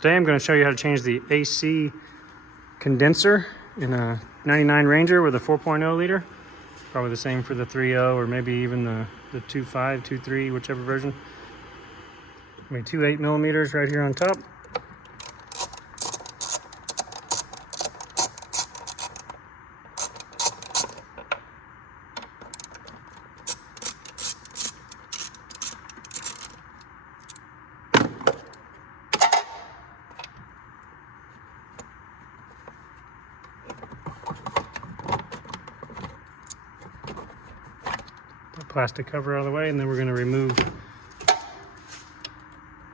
Today I'm going to show you how to change the AC condenser in a 99 Ranger with a 4.0 liter. Probably the same for the 3.0 or maybe even the 2.5, 2.3, whichever version. Maybe 2 8mm right here on top. Plastic cover out of the way, and then we're going to remove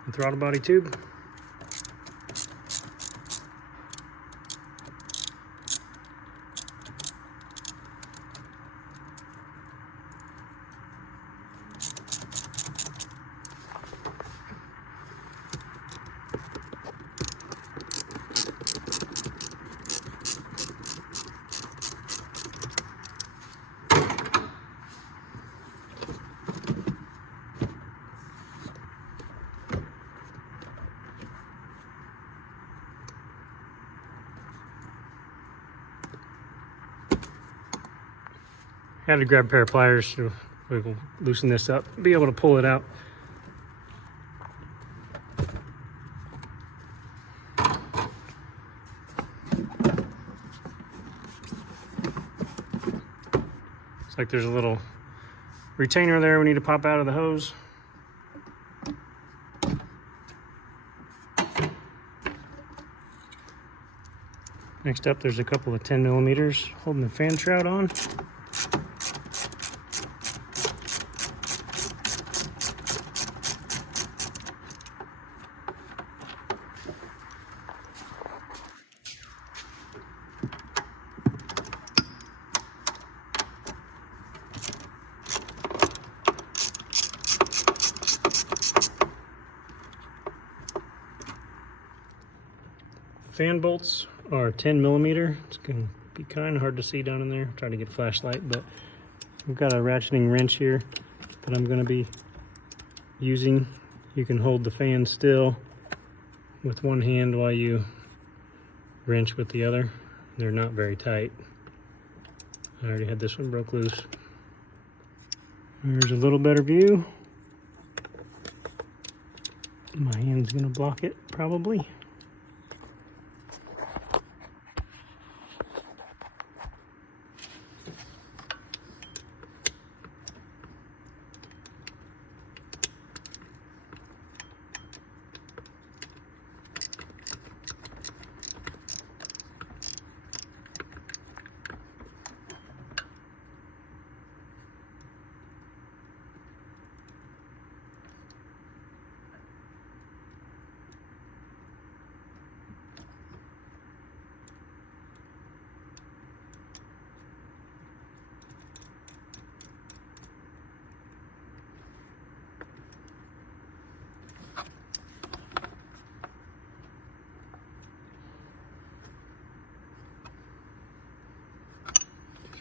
the throttle body tube. I had to grab a pair of pliers so we can loosen this up, be able to pull it out. It's like there's a little retainer there we need to pop out of the hose. Next up, there's a couple of 10mm holding the fan shroud on. Fan bolts are 10mm. It's going to be kind of hard to see down in there. Try to get a flashlight, but we've got a ratcheting wrench here that I'm going to be using. You can hold the fan still with one hand while you wrench with the other. They're not very tight. I already had this one broke loose. There's a little better view. My hand's going to block it probably.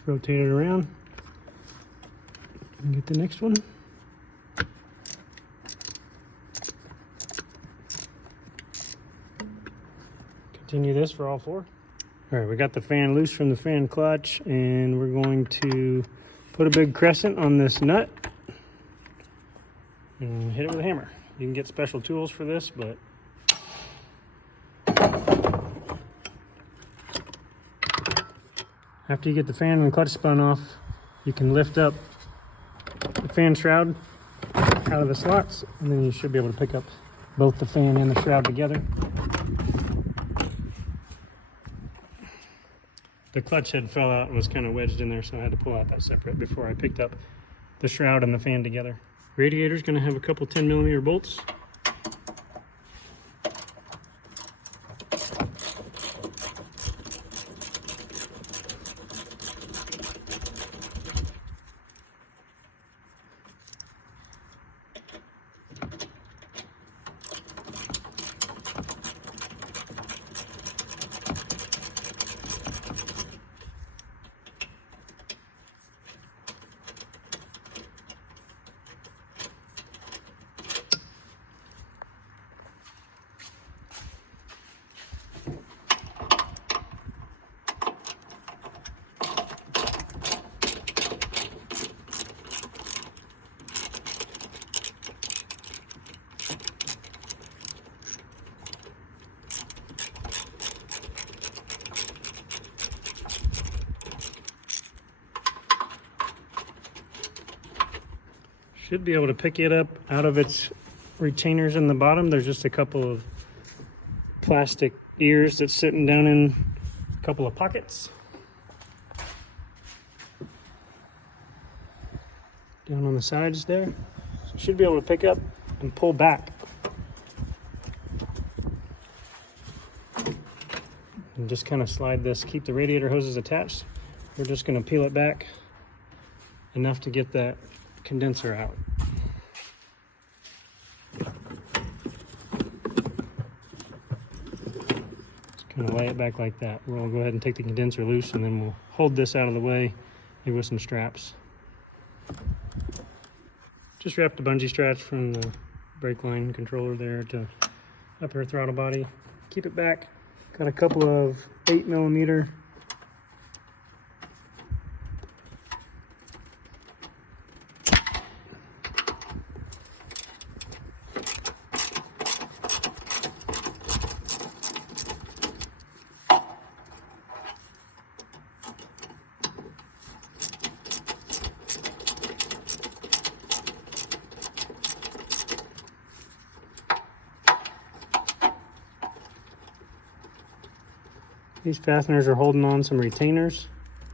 Rotate it around and get the next one. Continue this for all four. All right, we got the fan loose from the fan clutch, and we're going to put a big crescent on this nut and hit it with a hammer. You can get special tools for this, but after you get the fan and clutch spun off, you can lift up the fan shroud out of the slots, and then you should be able to pick up both the fan and the shroud together. The clutch head fell out and was kind of wedged in there, so I had to pull out that separate before I picked up the shroud and the fan together. Radiator's going to have a couple 10mm bolts. Should be able to pick it up out of its retainers in the bottom. There's just a couple of plastic ears that's sitting down in a couple of pockets. Down on the sides there. So should be able to pick up and pull back. And just kind of slide this, keep the radiator hoses attached. We're just going to peel it back enough to get that condenser out. Just kind of lay it back like that. We'll go ahead and take the condenser loose, and then we'll hold this out of the way, maybe with some straps. Just wrap the bungee straps from the brake line controller there to upper throttle body. Keep it back. Got a couple of 8mm These fasteners are holding on some retainers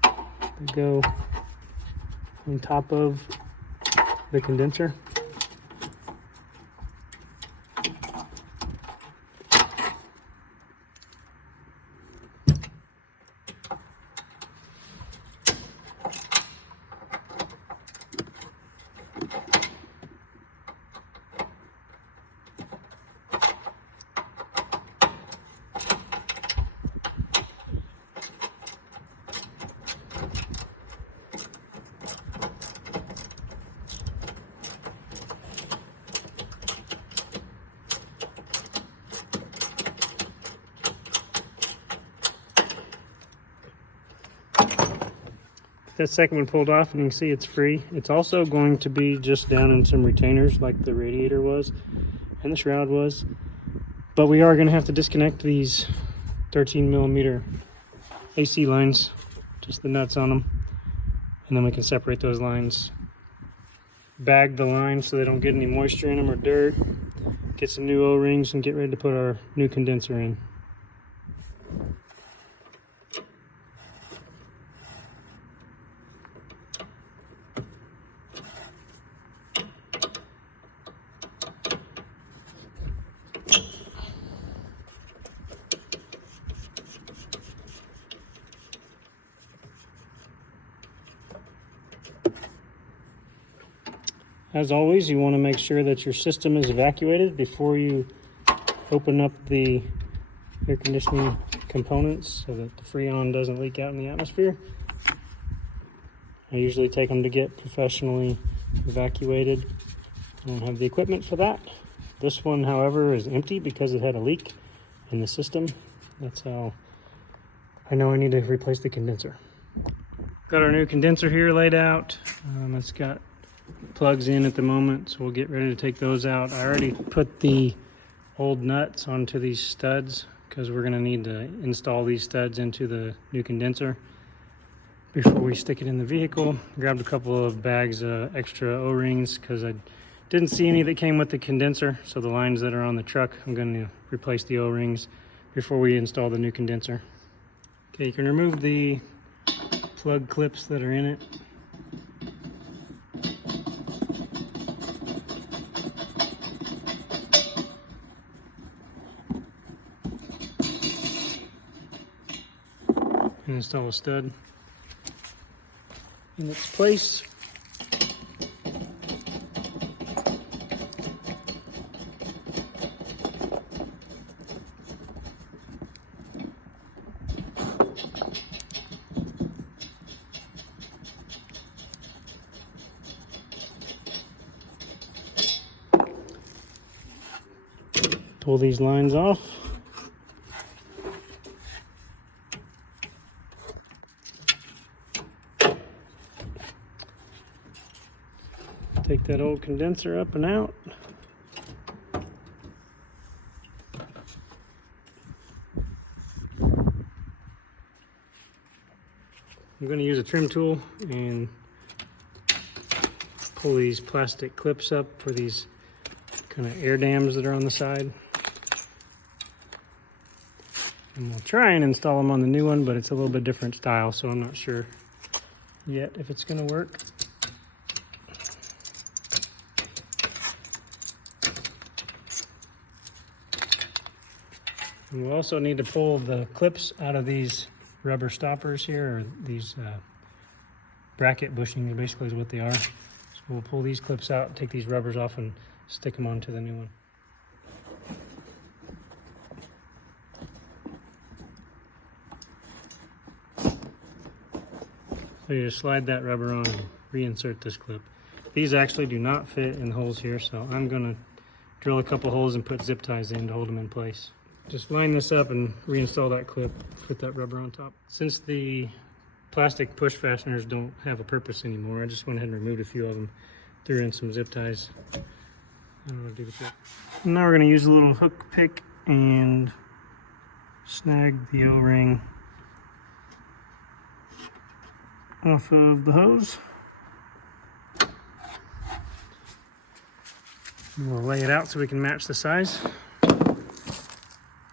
that go on top of the condenser. That second one pulled off, and you can see it's free. It's also going to be just down in some retainers like the radiator was and the shroud was. But we are going to have to disconnect these 13mm AC lines, just the nuts on them. And then we can separate those lines. Bag the lines so they don't get any moisture in them or dirt. Get some new O-rings and get ready to put our new condenser in. As always, you want to make sure that your system is evacuated before you open up the air conditioning components so that the Freon doesn't leak out in the atmosphere. I usually take them to get professionally evacuated. I don't have the equipment for that. This one, however, is empty because it had a leak in the system. That's how I know I need to replace the condenser. Got our new condenser here laid out. It's got plugs in at the moment, so we'll get ready to take those out. I already put the old nuts onto these studs because we're going to need to install these studs into the new condenser before we stick it in the vehicle. Grabbed a couple of bags of extra O-rings because I didn't see any that came with the condenser, so the lines that are on the truck, I'm going to replace the O-rings before we install the new condenser. Okay, you can remove the plug clips that are in it. And install a stud in its place. Pull these lines off. Take that old condenser up and out. I'm going to use a trim tool and pull these plastic clips up for these kind of air dams that are on the side. And we'll try and install them on the new one, but it's a little bit different style, so I'm not sure yet if it's going to work. And we'll also need to pull the clips out of these rubber stoppers here, or these bracket bushings basically is what they are. So we'll pull these clips out, take these rubbers off, and stick them onto the new one. So you just slide that rubber on and reinsert this clip. These actually do not fit in the holes here, so I'm going to drill a couple holes and put zip ties in to hold them in place. Just line this up and reinstall that clip, put that rubber on top. Since the plastic push fasteners don't have a purpose anymore, I just went ahead and removed a few of them, threw in some zip ties. I don't know, do the trick. Now we're going to use a little hook pick and snag the O-ring off of the hose. And we'll lay it out so we can match the size.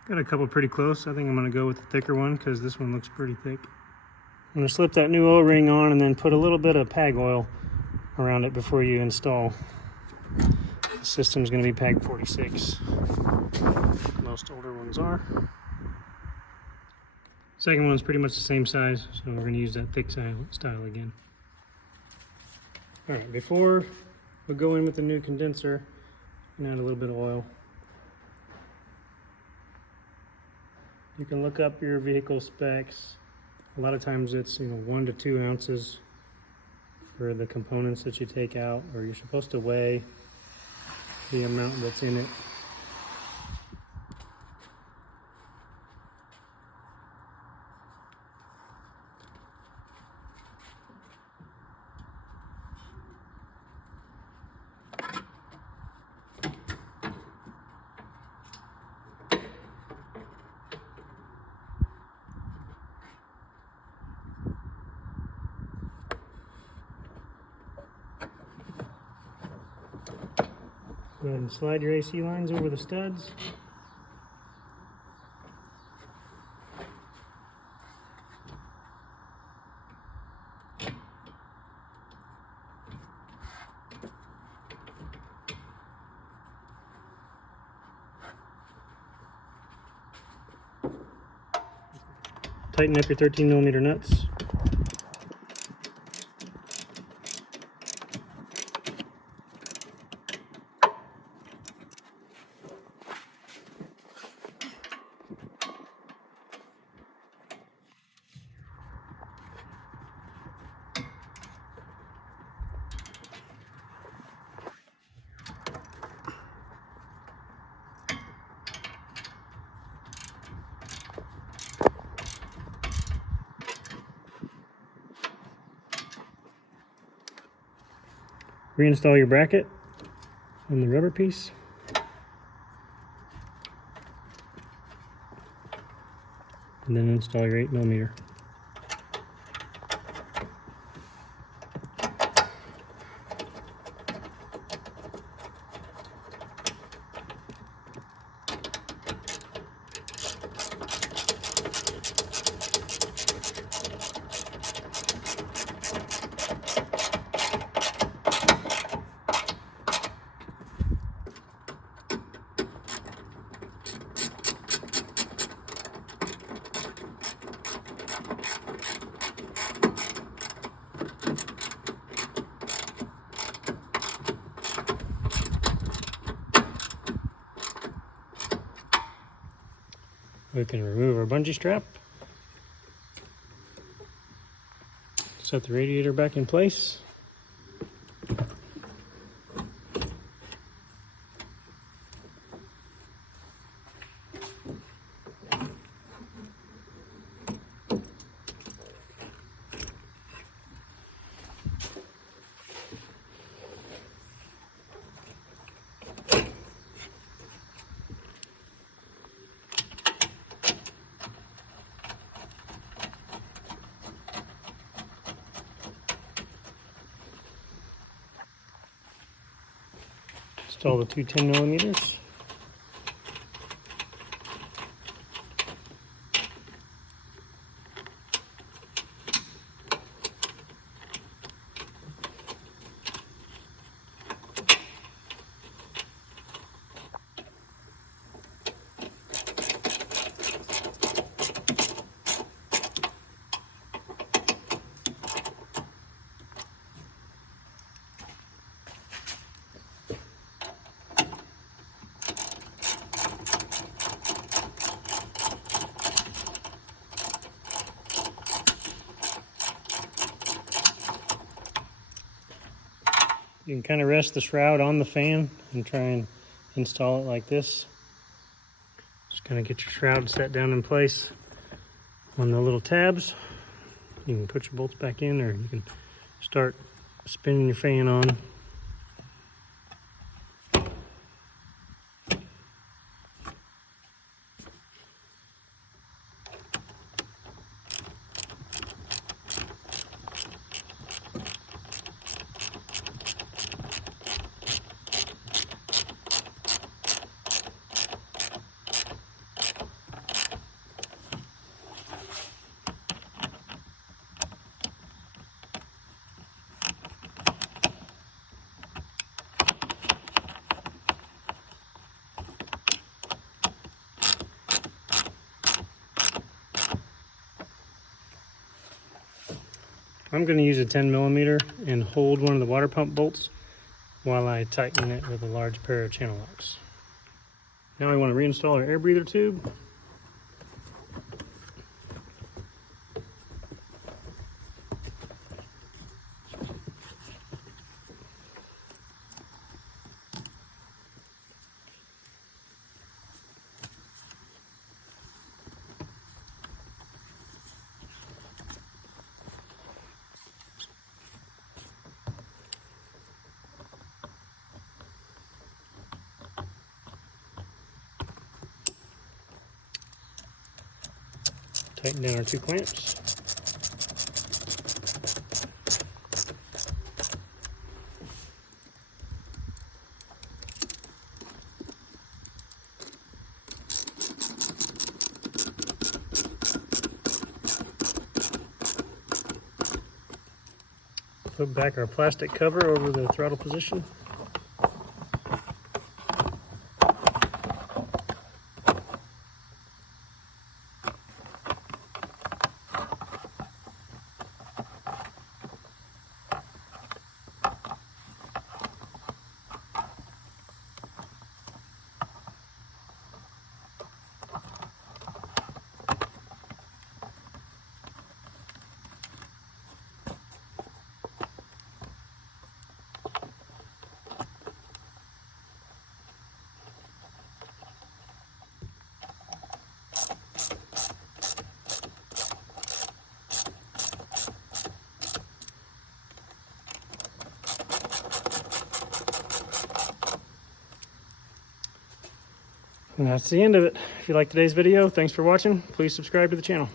Got a couple pretty close. I think I'm going to go with the thicker one because this one looks pretty thick. I'm going to slip that new O-ring on and then put a little bit of PAG oil around it before you install. The system's going to be PAG 46. Most older ones are. Second one's pretty much the same size, so we're going to use that thick style again. Alright, before we go in with the new condenser, and add a little bit of oil. You can look up your vehicle specs. A lot of times it's 1 to 2 ounces for the components that you take out, or you're supposed to weigh the amount that's in it. Go ahead and slide your AC lines over the studs. Tighten up your 13mm nuts. Reinstall your bracket on the rubber piece. And then install your 8mm. We can remove our bungee strap, set the radiator back in place. install the two 10 millimeters. You can kind of rest the shroud on the fan and try and install it like this. Just kind of get your shroud set down in place on the little tabs. You can put your bolts back in, or you can start spinning your fan on. I'm going to use a 10 millimeter and hold one of the water pump bolts while I tighten it with a large pair of channel locks. Now I want to reinstall our air breather tube. Tighten down our two clamps. Put back our plastic cover over the throttle position. And that's the end of it. If you liked today's video, thanks for watching. Please subscribe to the channel.